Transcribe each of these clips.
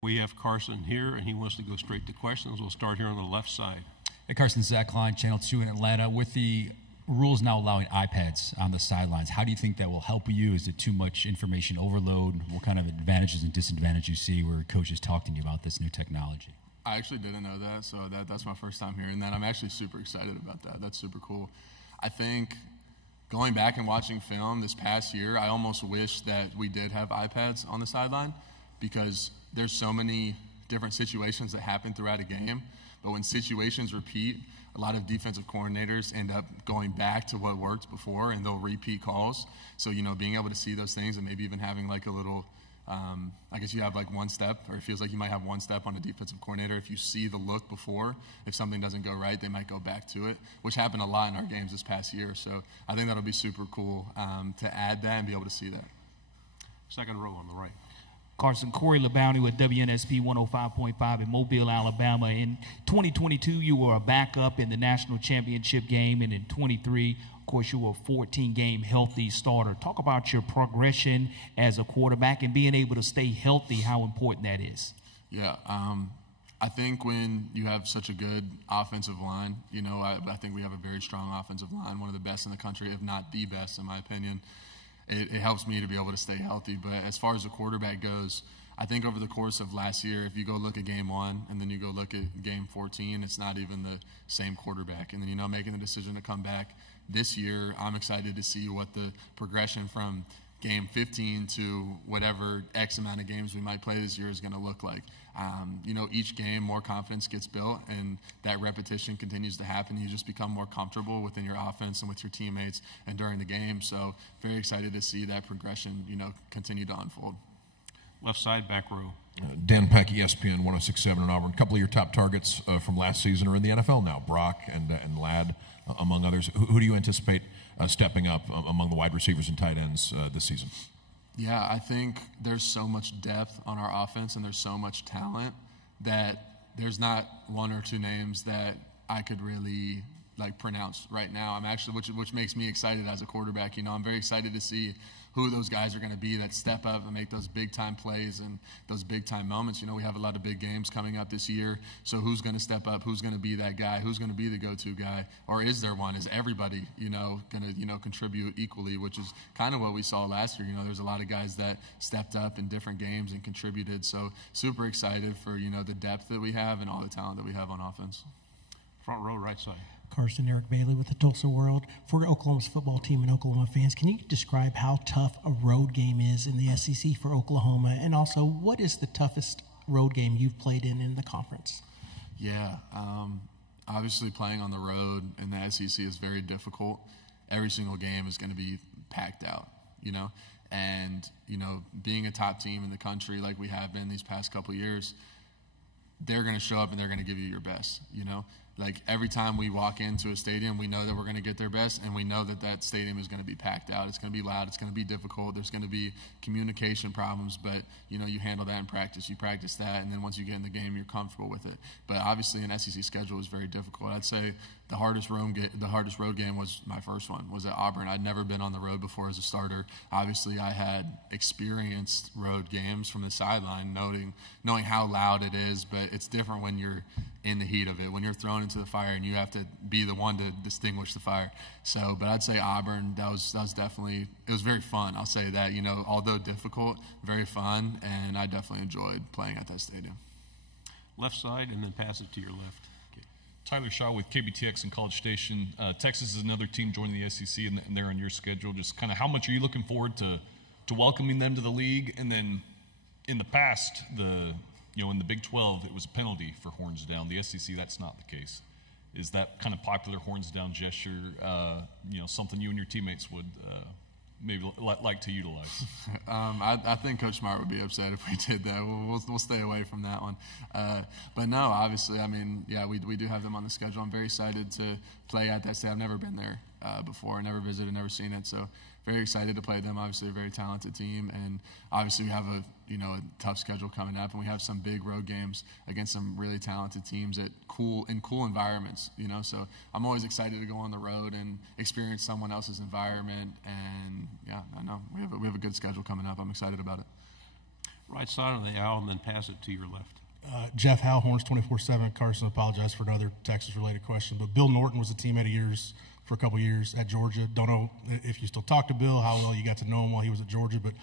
We have Carson here, and he wants to go straight to questions. We'll start here on the left side. Hey, Carson, Zach Klein, Channel 2 in Atlanta. With the rules now allowing iPads on the sidelines, how do you think that will help you? Is it too much information overload? What kind of advantages and disadvantages you see where coaches talking to you about this new technology? I actually didn't know that, so that's my first time hearing that. I'm actually super excited about that. That's super cool. I think going back and watching film this past year, I almost wish that we did have iPads on the sideline because there's so many different situations that happen throughout a game. But when situations repeat, a lot of defensive coordinators end up going back to what worked before, and they'll repeat calls. So, being able to see those things and maybe even having like a little I guess you have like one step, or it feels like you might have one step on a defensive coordinator. If you see the look before, if something doesn't go right, they might go back to it, which happened a lot in our games this past year. So I think that'll be super cool to add that and be able to see that. Second row on the right. Carson, Corey LeBounty with WNSP 105.5 in Mobile, Alabama. In 2022, you were a backup in the national championship game, and in 23, of course, you were a 14-game healthy starter. Talk about your progression as a quarterback and being able to stay healthy, how important that is. Yeah, I think when you have such a good offensive line, I think we have a very strong offensive line, one of the best in the country, if not the best, in my opinion. It helps me to be able to stay healthy. But as far as the quarterback goes, I think over the course of last year, if you go look at game 1 and then you go look at game 14, it's not even the same quarterback. And then, making the decision to come back this year, I'm excited to see what the progression from game 15 to whatever X amount of games we might play this year is going to look like. Each game, more confidence gets built, and that repetition continues to happen. You just become more comfortable within your offense and with your teammates and during the game. So very excited to see that progression, continue to unfold. Left side, back row. Dan Peck, ESPN 106.7 in Auburn. A couple of your top targets from last season are in the NFL now, Brock and Ladd, among others. Who do you anticipate stepping up among the wide receivers and tight ends this season? Yeah, I think there's so much depth on our offense and there's so much talent that there's not one or two names that I could really pronounce right now. I'm actually, which makes me excited as a quarterback. I'm very excited to see who those guys are going to be that step up and make those big-time plays and those big-time moments. We have a lot of big games coming up this year, so who's going to step up? Who's going to be that guy? Who's going to be the go-to guy? Or is there one? Is everybody, going to, contribute equally, which is kind of what we saw last year. There's a lot of guys that stepped up in different games and contributed, so super excited for, the depth that we have and all the talent that we have on offense. Front row, right side. Carson, Eric Bailey with the Tulsa World. For Oklahoma's football team and Oklahoma fans, can you describe how tough a road game is in the SEC for Oklahoma? And also, what is the toughest road game you've played in the conference? Yeah, obviously playing on the road in the SEC is very difficult. Every single game is going to be packed out, And, being a top team in the country like we have been these past couple of years, they're going to show up and they're going to give you your best, every time we walk into a stadium, we know that we're going to get their best, and we know that that stadium is going to be packed out. It's going to be loud. It's going to be difficult. There's going to be communication problems, but, you handle that in practice. You practice that, and then once you get in the game, you're comfortable with it. But obviously an SEC schedule is very difficult. I'd say the hardest road game was my first one, was at Auburn. I'd never been on the road before as a starter. Obviously, I had experienced road games from the sideline, knowing how loud it is, but it's different when you're in the heat of it, when you're thrown into the fire and you have to be the one to distinguish the fire. So, but I'd say Auburn, that was definitely, it was very fun. I'll say that, although difficult, very fun, and I definitely enjoyed playing at that stadium. Left side, and then pass it to your left. Tyler Shaw with KBTX and College Station. Texas is another team joining the SEC, and they're on your schedule. Just kind of how much are you looking forward to welcoming them to the league? And then in the past, in the Big 12, it was a penalty for horns down. The SEC, that's not the case. Is that kind of popular horns down gesture, something you and your teammates would maybe like to utilize? I think Coach Smart would be upset if we did that. We'll stay away from that one. But no, obviously, we do have them on the schedule. I'm very excited to play at that state. I've never been there before. I never visited, never seen it. So very excited to play them. Obviously, a very talented team, and obviously we have a tough schedule coming up, and we have some big road games against some really talented teams in cool environments. So I'm always excited to go on the road and experience someone else's environment. And yeah, I know we have a good schedule coming up. I'm excited about it. Right side of the aisle and then pass it to your left. Jeff Howe, Horns 24/7. Carson, apologize for another Texas-related question, but Bill Norton was a teammate of yours for a couple of years at Georgia. Don't know if you still talk to Bill, how well you got to know him while he was at Georgia, but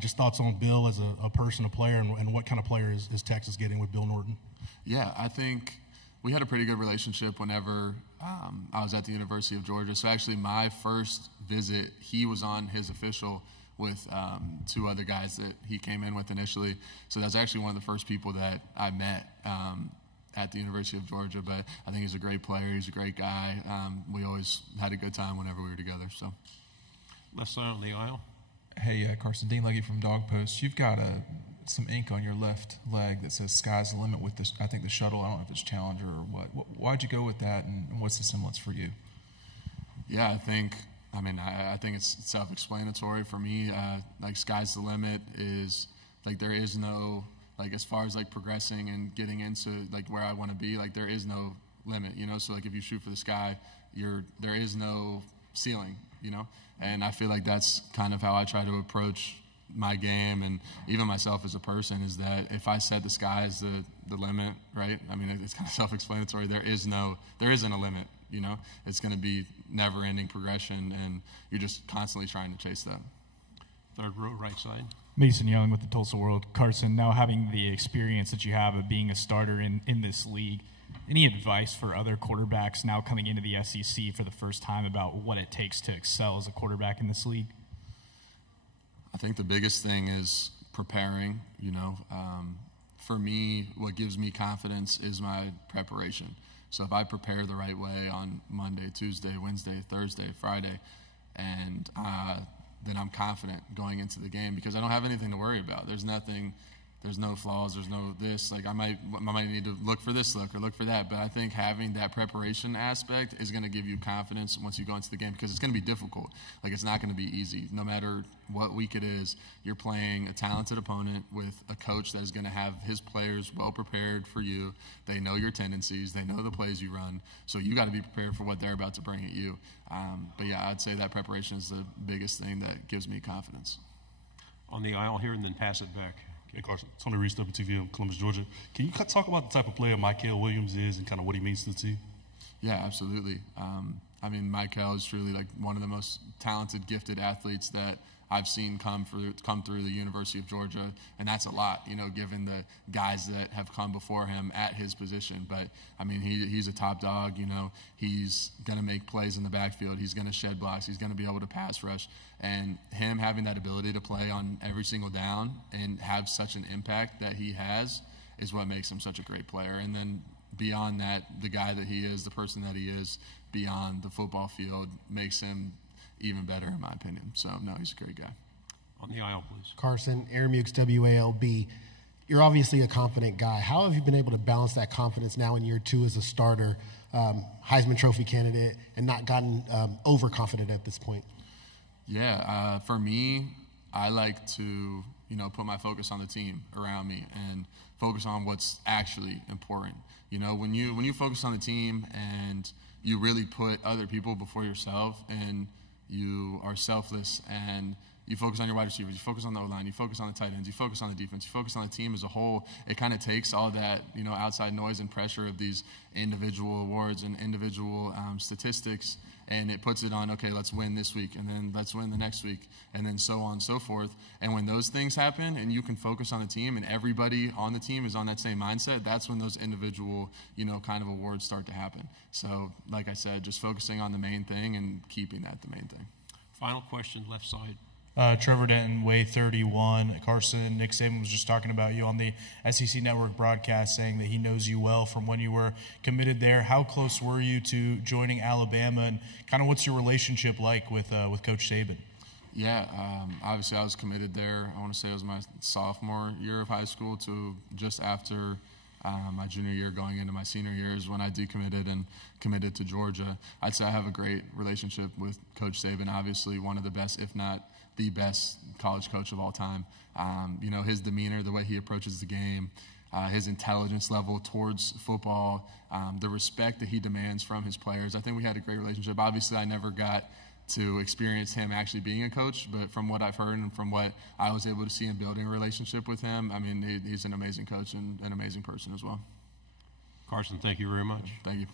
just thoughts on Bill as a person, a player, and what kind of player is Texas getting with Bill Norton? Yeah, I think we had a pretty good relationship whenever I was at the University of Georgia. So actually my first visit, he was on his official with 2 other guys that he came in with initially. So that's actually one of the first people that I met at the University of Georgia. But I think he's a great player. He's a great guy. We always had a good time whenever we were together. So, Left side on the aisle. Hey, Carson, Dean Legge from Dog Post. You've got some ink on your left leg that says "Sky's the limit" with this. I think the shuttle. I don't know if it's Challenger or what. Why'd you go with that, and what's the semblance for you? Yeah, I think it's self-explanatory for me. Like, sky's the limit is, like, there is no, like, as far as, like, progressing and getting into, like, where I want to be, like, there is no limit, you know? So, like, if you shoot for the sky, there is no ceiling, you know? And I feel like that's kind of how I try to approach my game and even myself as a person, is that if I said the sky is the limit, right? I mean, it's kind of self-explanatory. There isn't a limit, you know? It's going to be never-ending progression, and you're just constantly trying to chase that. Third row, right side. Mason Young with the Tulsa World. Carson, now having the experience that you have of being a starter in this league, any advice for other quarterbacks now coming into the SEC for the first time about what it takes to excel as a quarterback in this league? I think the biggest thing is preparing, you know. For me, what gives me confidence is my preparation. So if I prepare the right way on Monday, Tuesday, Wednesday, Thursday, Friday, and then I'm confident going into the game because I don't have anything to worry about. There's no flaws, there's no this. Like, I might need to look for this look or look for that, but I think having that preparation aspect is going to give you confidence once you go into the game, because it's going to be difficult. Like, it's not going to be easy. No matter what week it is, you're playing a talented opponent with a coach that is going to have his players well prepared for you. They know your tendencies, they know the plays you run, so you got to be prepared for what they're about to bring at you. But yeah, I'd say that preparation is the biggest thing that gives me confidence. On the aisle here, and then pass it back. Hey, Carson. Tony Reese, WTVM, Columbus, Georgia. Can you talk about the type of player Michel Williams is and kind of what he means to the team? Yeah, absolutely. I mean, Michel is truly like one of the most talented, gifted athletes that I've seen come through the University of Georgia, and that's a lot, you know, given the guys that have come before him at his position. But I mean, he's a top dog. You know, he's going to make plays in the backfield. He's going to shed blocks. He's going to be able to pass rush. And him having that ability to play on every single down and have such an impact that he has is what makes him such a great player. And then beyond that, the guy that he is, the person that he is beyond the football field makes him even better, in my opinion. So, no, he's a great guy. On the aisle, please. Carson, Aaron Mukes, WALB. You're obviously a confident guy. How have you been able to balance that confidence now in year 2 as a starter, Heisman Trophy candidate, and not gotten overconfident at this point? Yeah, for me, I like to, you know, put my focus on the team around me and focus on what's actually important. You know, when you focus on the team and you really put other people before yourself and you are selfless and you focus on your wide receivers, you focus on the O-line, you focus on the tight ends, you focus on the defense, you focus on the team as a whole, it kind of takes all that, you know, outside noise and pressure of these individual awards and individual statistics, and it puts it on, okay, let's win this week, and then let's win the next week, and then so on and so forth. And when those things happen and you can focus on the team and everybody on the team is on that same mindset, that's when those individual, you know, kind of awards start to happen. So, like I said, just focusing on the main thing and keeping that the main thing. Final question, left side. Trevor Denton, Way 31. Carson, Nick Saban was just talking about you on the SEC Network broadcast, saying that he knows you well from when you were committed there. How close were you to joining Alabama, and kind of what's your relationship like with Coach Saban? Yeah, obviously I was committed there. I want to say it was my sophomore year of high school to just after my junior year going into my senior year is when I decommitted and committed to Georgia. I'd say I have a great relationship with Coach Saban, obviously one of the best, if not the best college coach of all time. You know, his demeanor, the way he approaches the game, his intelligence level towards football, the respect that he demands from his players. I think we had a great relationship. Obviously, I never got to experience him actually being a coach, but from what I've heard and from what I was able to see in building a relationship with him, I mean, he's an amazing coach and an amazing person as well. Carson, thank you very much. Thank you.